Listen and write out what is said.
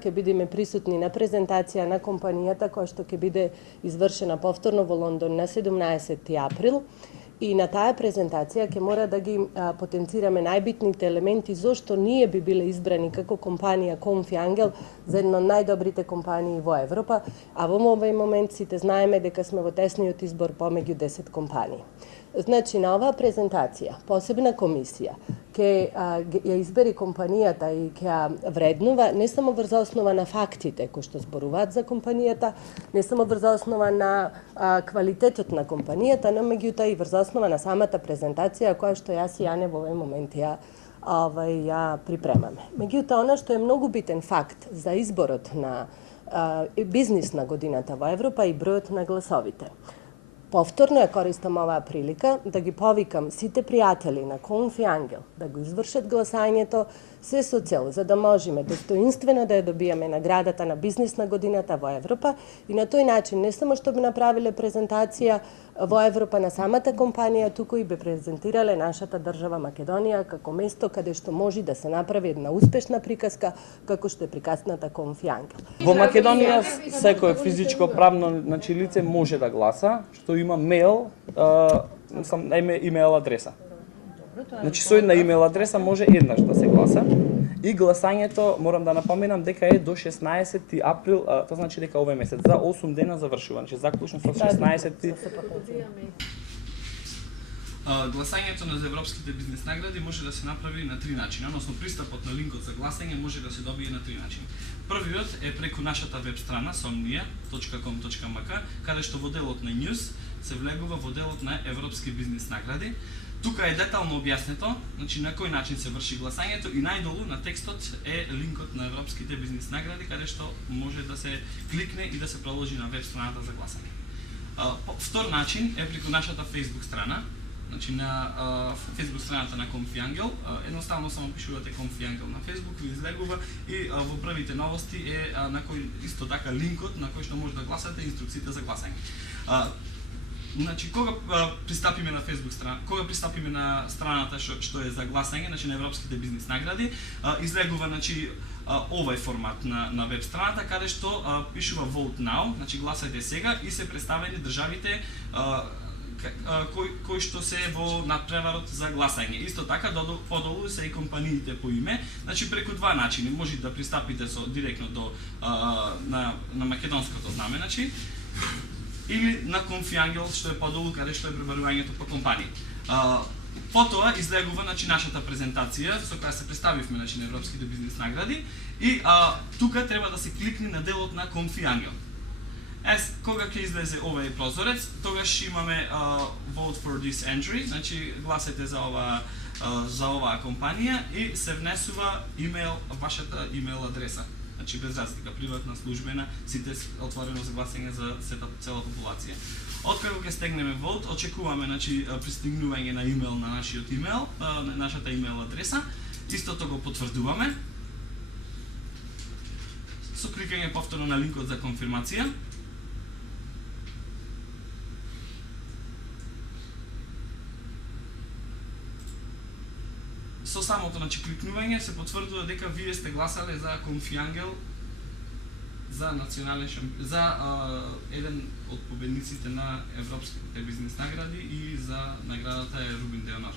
ќе бидеме присутни на презентација на компанијата која што ќе биде извршена повторно во Лондон на 17 април. И на таа презентација ќе мора да ги потенцираме најбитните елементи зошто ние би биле избрани како компанија Confiangel за една од најдобрите компании во Европа, а во овој момент сите знаеме дека сме во тесниот избор помеѓу 10 компании. Значи, на оваа презентација, посебна комисија ќе ја избери компанијата и ќе ја вреднува не само врз основа на фактите кои што зборуваат за компанијата, не само врз основа на квалитетот на компанијата, но меѓутоа и врз основа на самата презентација која што јас и Јане во овој момент ја припремаме. Меѓутоа, она што е многу битен факт за изборот на бизнис на годината во Европа и бројот на гласовите. Повторно ја користам оваа прилика да ги повикам сите пријатели на Confiangel да го извршат гласањето се со цел за да можеме достоинствено да ја добиеме наградата на бизнис на годината во Европа и на тој начин не само што би направиле презентација во Европа на самата компанија, туку и би презентирале нашата држава Македонија како место каде што може да се направи една успешна приказка како што е приказната Confiangel. Во Македонија секој физичко правно лице може да гласа, што има мејл, имејл адреса. Значи со една имејл адреса може еднаш да се гласа и гласањето, морам да напоменам дека е до 16 април, тоа значи дека овој месец за 8 дена завршува, значи заклучно со 16. Гласањето на европските бизнес награди може да се направи на три начина, односно пристапот на линкот за гласање може да се добие на три начини. Првиот е преку нашата веб страна somnia.com.mk, каде што во делот на News се влегува во делот на европски бизнес награди. Тука е детално објаснето, значи на кој начин се врши гласањето и најдолу на текстот е линкот на европските бизнес награди каде што може да се кликне и да се проложи на веб страната за гласање. Втор начин е преку нашата Facebook страна, значи на Facebook страната на Confiangel, едноставно само пишувате Confiangel на Facebook, ви излегува и во првите новости е на кој исто така линкот на кој што може да гласате инструкциите за гласање. Значи, кога пристапиме на Facebook страна, кога пристапиме на страната што е за гласање, значи на европските бизнес награди, излегува значи овој формат на веб страната каде што пишува Vote Now, значи гласајте сега и се представени државите кои што се во надпреварот за гласање. Исто така подолу се и компаниите по име, значи преку два начини може да пристапите директно до на македонското знаме, значи или на Confiangel што е подолу каде што е пребарувањето по компании. Потоа излегува значи нашата презентација со која се представивме значи на европските бизнес награди и тука треба да се кликне на делот на Confiangel. Кога ќе излезе овој прозорец, тогаш имаме vote for this entry, значи гласете за оваа компанија и се внесува вашата имејл адреса. Значи без разлика, приватна, службена, сите отворено за гласање за цела популација. Откако ќе стегнеме vote, очекуваме значи пристигнување на имејл на нашиот имејл, на нашата имејл адреса. Истото го потврдуваме со кликање повторно на линкот за конфирмација. Со самото кликнување се потврдува дека вие сте гласале за Confiangel за национален за еден од победниците на европските бизнес награди и за наградата е Рубин де Онор.